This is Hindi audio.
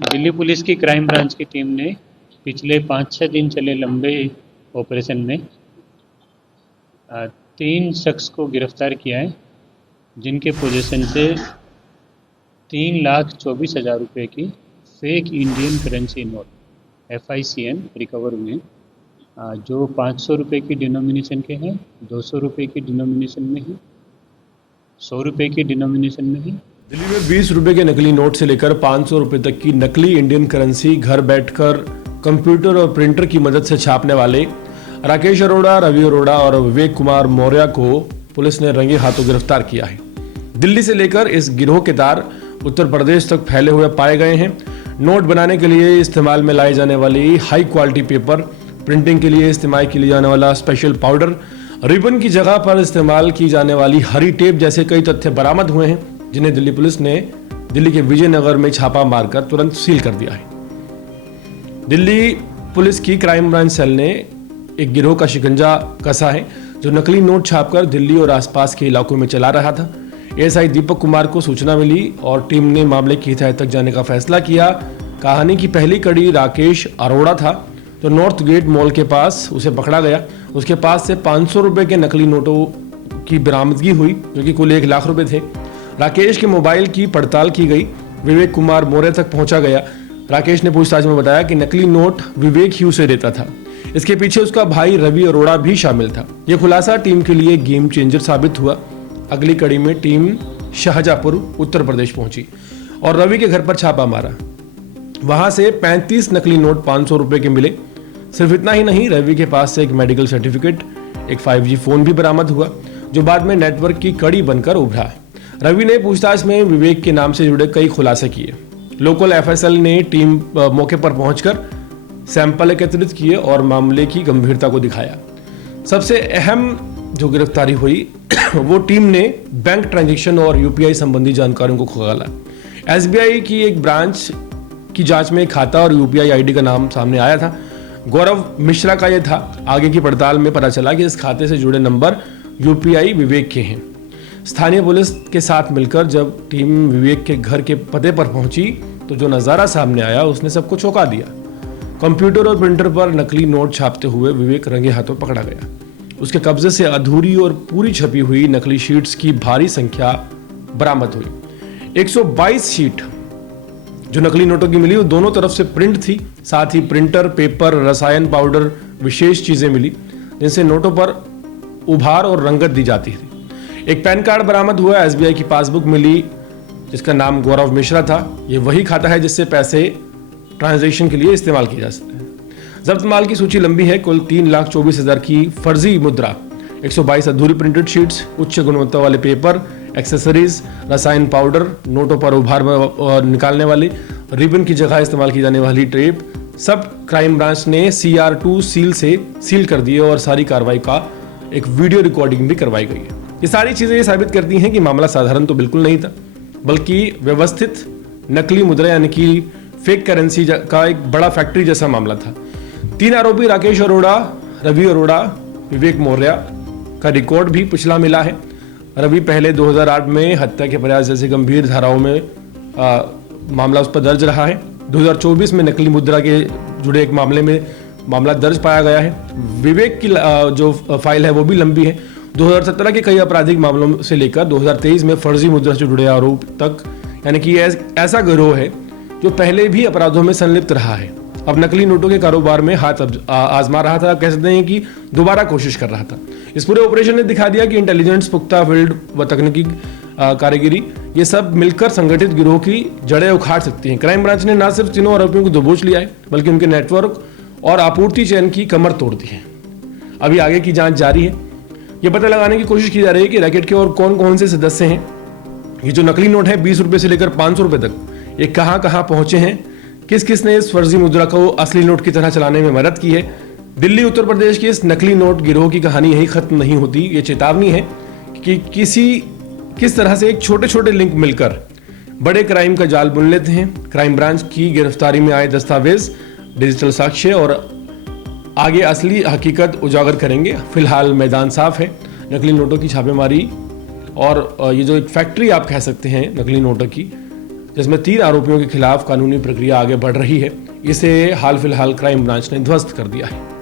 दिल्ली पुलिस की क्राइम ब्रांच की टीम ने पिछले 5-6 दिन चले लंबे ऑपरेशन में 3 शख्स को गिरफ्तार किया है, जिनके पोजीशन से 3,24,000 रुपये की fake Indian currency note FICN recover हुए हैं, जो 500 रुपये की डिनोमिनेशन के हैं, 200 रुपये की डिनोमिनेशन में हैं, 100 रुपये की डिनोमिनेशन में हैं। दिल्ली में 20 रुपए के नकली नोट से लेकर 500 रुपए तक की नकली इंडियन करेंसी घर बैठकर कंप्यूटर और प्रिंटर की मदद से छापने वाले राकेश अरोड़ा, रवि अरोड़ा और विवेक कुमार मौर्य को पुलिस ने रंगे हाथों गिरफ्तार किया है। दिल्ली से लेकर इस गिरोह के तार उत्तर प्रदेश तक फैले हुए पाए गए हैं। नोट बनाने के लिए इस्तेमाल में लाई जाने वाली हाई क्वालिटी पेपर, प्रिंटिंग के लिए इस्तेमाल किया जाने वाला स्पेशल पाउडर, रिबन की जगह पर इस्तेमाल की जाने वाली हरी टेप जैसे कई तथ्य बरामद हुए हैं, जिन्हें दिल्ली पुलिस ने दिल्ली के विजयनगर में छापा मारकर तुरंत सील कर दिया है। दिल्ली पुलिस की क्राइम ब्रांच सेल ने एक गिरोह का शिकंजा कसा है, जो नकली नोट छापकर दिल्ली और आसपास के इलाकों में चला रहा था। एएसआई दीपक कुमार को सूचना मिली और टीम ने मामले की तह तक जाने का फैसला किया। कहानी की पहली कड़ी राकेश अरोड़ा था, जो नॉर्थ गेट मॉल के पास उसे पकड़ा गया। उसके पास से 500 रुपए के नकली नोटों की बरामदगी हुई, जो कि कुल 1 लाख रुपए थे। राकेश के मोबाइल की पड़ताल की गई, विवेक कुमार मौर्य तक पहुंचा गया। राकेश ने पूछताछ में बताया कि नकली नोट विवेक ही उसे देता था। इसके पीछे उसका भाई रवि अरोड़ा भी शामिल था। यह खुलासा टीम के लिए गेम चेंजर साबित हुआ। अगली कड़ी में टीम शाहजहांपुर उत्तर प्रदेश पहुंची और रवि के घर पर छापा मारा। वहां से 35 नकली नोट 500 रुपए के मिले। सिर्फ इतना ही नहीं, रवि के पास से एक मेडिकल सर्टिफिकेट, एक 5G फोन भी बरामद हुआ, जो बाद में नेटवर्क की कड़ी बनकर उभरा। रवि ने पूछताछ में विवेक के नाम से जुड़े कई खुलासे किए। लोकल FSL ने टीम मौके पर पहुंचकर सैंपल एकत्रित किए और मामले की गंभीरता को दिखाया। सबसे अहम जो गिरफ्तारी हुई वो टीम ने बैंक ट्रांजैक्शन और UPI संबंधी जानकारियों को खंगाला। SBI की एक ब्रांच की जांच में खाता और UPI ID का नाम सामने आया था। गौरव मिश्रा का यह था। आगे की पड़ताल में पता चला कि इस खाते से जुड़े नंबर UPI विवेक के हैं। स्थानीय पुलिस के साथ मिलकर जब टीम विवेक के घर के पते पर पहुंची, तो जो नज़ारा सामने आया उसने सबको चौंका दिया। कंप्यूटर और प्रिंटर पर नकली नोट छापते हुए विवेक रंगे हाथों पकड़ा गया। उसके कब्जे से अधूरी और पूरी छपी हुई नकली शीट्स की भारी संख्या बरामद हुई। 122 शीट जो नकली नोटों की मिली, वो दोनों तरफ से प्रिंट थी। साथ ही प्रिंटर, पेपर, रसायन पाउडर, विशेष चीजें मिली, जिनसे नोटों पर उभार और रंगत दी जाती थी। एक पैन कार्ड बरामद हुआ। SBI की पासबुक मिली, जिसका नाम गौरव मिश्रा था। ये वही खाता है जिससे पैसे ट्रांजैक्शन के लिए इस्तेमाल किए जा सकते हैं। जब्त माल की सूची लंबी है। कुल 3,24,000 की फर्जी मुद्रा, 122 अधूरी प्रिंटेड शीट्स, उच्च गुणवत्ता वाले पेपर, एक्सेसरीज, रसायन पाउडर, नोटों पर उभार निकालने वाली, रिबन की जगह इस्तेमाल की जाने वाली टेप, सब क्राइम ब्रांच ने CR2 सील से सील कर दिए और सारी कार्रवाई का एक वीडियो रिकॉर्डिंग भी करवाई गई है। ये सारी चीजें ये साबित करती हैं कि मामला साधारण तो बिल्कुल नहीं था, बल्कि व्यवस्थित नकली मुद्रा यानी कि फेक करेंसी का एक बड़ा फैक्ट्री जैसा मामला था। 3 आरोपी राकेश अरोड़ा, रवि अरोड़ा, विवेक मौर्य का रिकॉर्ड भी पिछला मिला है। रवि पहले 2008 में हत्या के प्रयास जैसे गंभीर धाराओं में मामला उस पर दर्ज रहा है। 2024 में नकली मुद्रा के जुड़े एक मामले में मामला दर्ज पाया गया है। विवेक की जो फाइल है वो भी लंबी है। 2017 के कई आपराधिक मामलों से लेकर 2023 में फर्जी मुद्रा से जुड़े आरोप तक, यानी कि ऐसा गिरोह है जो पहले भी अपराधों में संलिप्त रहा है। अब नकली नोटों के कारोबार में हाथ आजमा रहा था। कह सकते हैं कि दोबारा कोशिश कर रहा था। इस पूरे ऑपरेशन ने दिखा दिया कि इंटेलिजेंस, पुख्ता फील्ड व तकनीकी कारीगरी, ये सब मिलकर संगठित गिरोह की जड़ें उखाड़ सकती हैं। क्राइम ब्रांच ने न सिर्फ तीनों आरोपियों को दबोच लिया है, बल्कि उनके नेटवर्क और आपूर्ति चैन की कमर तोड़ दी है। अभी आगे की जांच जारी है। ये पता लगाने की कोशिश की जा रही है कि रैकेट के और कौन कौन से सदस्य हैं। ये जो नकली नोट है 20 रुपए से लेकर 500 रुपए तक, ये कहां कहां पहुंचे हैं, किस किस ने इस फर्जी मुद्रा को असली नोट की तरह चलाने में मदद की है। दिल्ली उत्तर प्रदेश के इस नकली नोट गिरोह की कहानी यही खत्म नहीं होती। ये चेतावनी है कि किस तरह से एक छोटे छोटे लिंक मिलकर बड़े क्राइम का जाल बुन लेते हैं। क्राइम ब्रांच की गिरफ्तारी में आए दस्तावेज, डिजिटल साक्ष्य और आगे असली हकीकत उजागर करेंगे। फिलहाल मैदान साफ है। नकली नोटों की छापेमारी और ये जो एक फैक्ट्री आप कह सकते हैं नकली नोटों की, जिसमें 3 आरोपियों के खिलाफ कानूनी प्रक्रिया आगे बढ़ रही है। इसे हाल फिलहाल क्राइम ब्रांच ने ध्वस्त कर दिया है।